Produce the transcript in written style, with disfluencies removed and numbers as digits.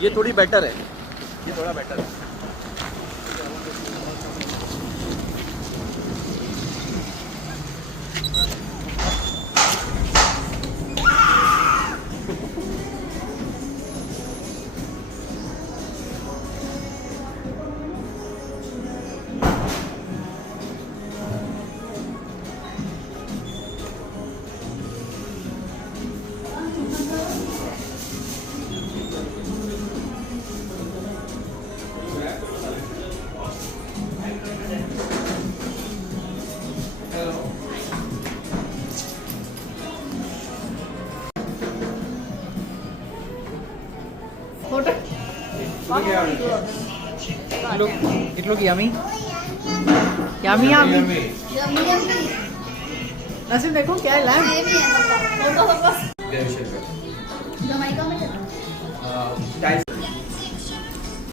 ये थोड़ी बेटर है, ये थोड़ा बेटर है। It look yummy. Yummy, yummy. Naseem देखो क्या है लैम्प।